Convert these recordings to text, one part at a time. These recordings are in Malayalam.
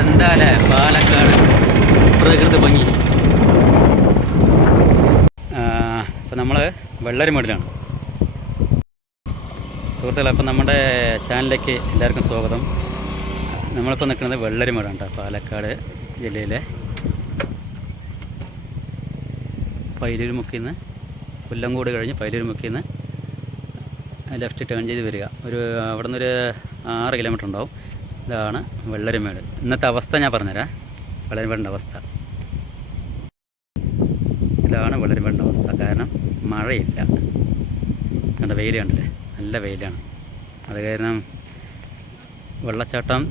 എന്താല്ലേ പാലക്കാട്. പ്രകൃതി ഭംഗി. അപ്പോൾ നമ്മൾ വെള്ളരിമേടിലാണ്. സുഹൃത്തുക്കളെ അപ്പം നമ്മുടെ ചാനലിലേക്ക് എല്ലാവർക്കും സ്വാഗതം. നമ്മളിപ്പോൾ നിൽക്കുന്നത് വെള്ളരിമേടാണ് കേട്ടോ പാലക്കാട് ജില്ലയിലെ പൈലൂരുമുക്കിൽ നിന്ന് കൊല്ലംകോട് കഴിഞ്ഞ് പൈലൂരുമുക്കിൽ നിന്ന് ലെഫ്റ്റ് ടേൺ ചെയ്ത് വരിക. ഒരു അവിടെ നിന്നൊരു ആറ് കിലോമീറ്റർ ഉണ്ടാവും. ഇതാണ് വെള്ളരിമേട്. ഇന്നത്തെ അവസ്ഥ ഞാൻ പറഞ്ഞുതരാം. വെള്ളരിമേടിന്റെ അവസ്ഥ. ഇതാണ് വെള്ളരിമേടിന്റെ അവസ്ഥ. കാരണം മഴയില്ല. കണ്ട വെയിൽ കണ്ടില്ലേ? നല്ല വെയിലാണ്. അത് കാരണം വെള്ളച്ചാട്ടം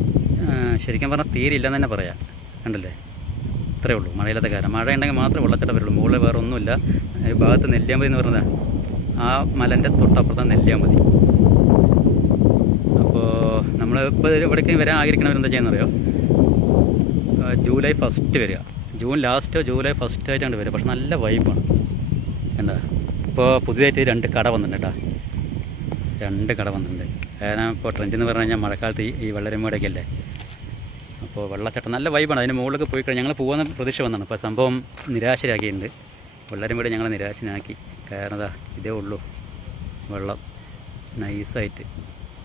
ശരിക്കും പറഞ്ഞാൽ തീരില്ലെന്ന് തന്നെ പറയാം. കണ്ടില്ലേ? ഇത്രയേ ഉള്ളൂ മഴയില്ലാത്ത കാരണം. മഴ ഉണ്ടെങ്കിൽ മാത്രമേ വെള്ളച്ചാട്ടം വരുള്ളൂ. മുകളിൽ വേറെ ഒന്നുമില്ല. ഈ ഭാഗത്ത് നെല്ലിയാമ്പതി എന്ന് പറഞ്ഞാൽ ആ മലന്റെ തൊട്ടപ്പുറത്താണ് നെല്ലിയാമ്പതി. നമ്മൾ ഇപ്പോൾ ഇവിടേക്ക് വരാൻ ആഗ്രഹിക്കണവർ എന്താ ചെയ്യുന്നറിയോ? ജൂലൈ ഫസ്റ്റ് വരിക. ജൂൺ ലാസ്റ്റോ ജൂലൈ ഫസ്റ്റ് ആയിട്ടാണ് വരിക. പക്ഷെ നല്ല വൈബാണ് എന്താ? ഇപ്പോൾ പുതിയതായിട്ട് രണ്ട് കട വന്നിട്ടുണ്ട് കേട്ടോ രണ്ട് കട വന്നിട്ടുണ്ട്. കാരണം ഇപ്പോൾ ട്രെൻഡ് എന്ന് പറഞ്ഞു കഴിഞ്ഞാൽ മഴക്കാലത്ത് ഈ- വെള്ളരിമേടൊക്കെ അല്ലേ? അപ്പോൾ വെള്ളച്ചാട്ടം നല്ല വൈബാണ് അതിന് മുകളിലൊക്കെ പോയി കഴിഞ്ഞാൽ ഞങ്ങൾ പോകുന്ന പ്രതീക്ഷ വന്നാണ്. അപ്പോൾ സംഭവം നിരാശരാക്കിയിട്ടുണ്ട്. വെള്ളരമ്മയുടെ ഞങ്ങളെ നിരാശനാക്കി. കാരണം ഇതേ ഉള്ളൂ. വെള്ളം. നൈസായിട്ട്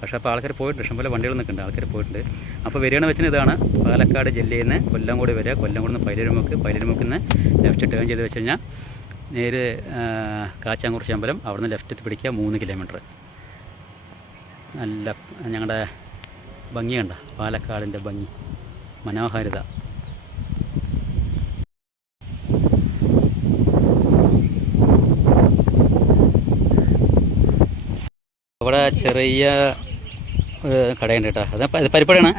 പക്ഷേ അപ്പോൾ ആൾക്കാർ പോയിട്ടുണ്ട് ഇഷ്ടംപോലെ വണ്ടികൾ നിൽക്കുന്നുണ്ട്. ആൾക്കാർ പോയിട്ടുണ്ട്. അപ്പോൾ വരികയാണ് വെച്ചാൽ ഇതാണ്. പാലക്കാട് ജില്ലയിൽ നിന്ന് കൊല്ലംകോട് വരിക കൊല്ലംകോട് നിന്ന് പൈലരുമുക്ക് പൈലരുമുക്കിൽ നിന്ന് ലെഫ്റ്റ് ടേൺ ചെയ്ത് വെച്ച് കഴിഞ്ഞാൽ നേര് കാച്ചാങ്കുറിശി അമ്പലം അവിടുന്ന് ലെഫ്റ്റ് പിടിക്കുക മൂന്ന് കിലോമീറ്റർ. നല്ല ഞങ്ങളുടെ ഭംഗി കണ്ട. പാലക്കാടിന്റെ ഭംഗി. മനോഹാരിത. അവിടെ ചെറിയ കടയുണ്ട് കേട്ടോ. അത് ഇത് പരിപ്പടയാണ്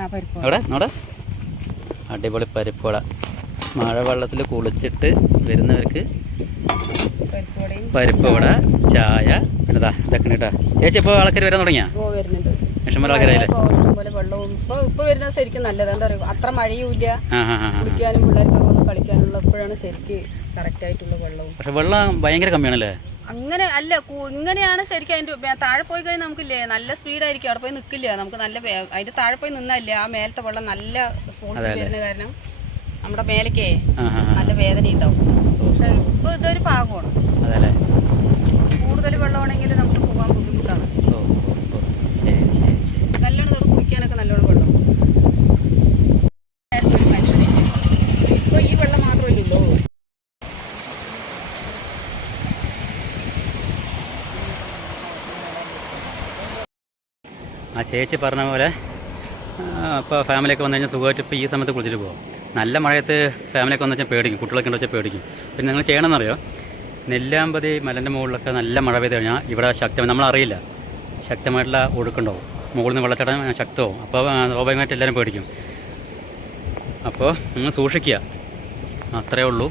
അവിടെ നോടെ അടിപൊളി പരിപ്പട മഴ വെള്ളത്തിൽ കുളിച്ചിട്ട് വരുന്നവർക്ക് പരിപ്പട പരിപ്പുവട ചായ പിന്നെ ഇതാ ഇതൊക്കെ കേട്ടോ. ചേച്ചി ഇപ്പോൾ ആൾക്കാർ വരാൻ തുടങ്ങിയാ? ഇഷ്ടംപോലെ ആൾക്കാരായില്ലേ? വെള്ളവും വരുന്നത് ശരിക്കും നല്ലത്. എന്താ പറയുക അത്ര മഴയും ഇല്ല ആ ആ ആ ആ. കുളിക്കാനും പിള്ളേർക്കൊക്കെ ഒന്ന് കളിക്കാനുള്ള ഇപ്പോഴാണ് ശരിക്ക് കറക്റ്റ് ആയിട്ടുള്ള വെള്ളവും. പക്ഷെ വെള്ളം ഭയങ്കര കമ്മിയാണല്ലേ? അങ്ങനെ അല്ല ഇങ്ങനെയാണ് ശരിക്കും അതിന്റെ താഴെ പോയി കഴിഞ്ഞാൽ നമുക്കില്ലേ നല്ല സ്പീഡായിരിക്കും അവിടെ പോയി നിൽക്കില്ല നമുക്ക് നല്ല അതിന്റെ താഴെ പോയി നിന്നല്ലേ ആ മേലത്തെ വെള്ളം നല്ല സ്പോൺസ് വരുന്ന കാരണം നമ്മുടെ മേലേക്കേ. നല്ല വേദന ഉണ്ടാവും ആ ചേച്ചി പറഞ്ഞ പോലെ ഇപ്പോൾ ഫാമിലിയൊക്കെ വന്നു കഴിഞ്ഞാൽ സുഖമായിട്ട് ഇപ്പോൾ ഈ സമയത്ത് കുളിച്ചിട്ട് പോകും നല്ല മഴയത്ത് ഫാമിലിയൊക്കെ വന്നു വെച്ചാൽ പേടിക്കും കുട്ടികളൊക്കെ ഉണ്ടെന്ന് വെച്ചാൽ പേടിക്കും. പിന്നെ നിങ്ങൾ ചെയ്യണമെന്നറിയോ? നെല്ലാമ്പതി മലന്റെ മുകളിലൊക്കെ നല്ല മഴ പെയ്ത് കഴിഞ്ഞാൽ ഇവിടെ ശക്തമായി നമ്മളറിയില്ല ശക്തമായിട്ടുള്ള ഒഴുക്കുണ്ടാവും. മുകളിൽ നിന്ന് വെള്ളച്ചാട്ടം ശക്തമാവും. അപ്പോൾ സ്വാഭാവികമായിട്ട് എല്ലാവരും പേടിക്കും. അപ്പോൾ നിങ്ങൾ സൂക്ഷിക്കുക. അത്രയേ ഉള്ളൂ.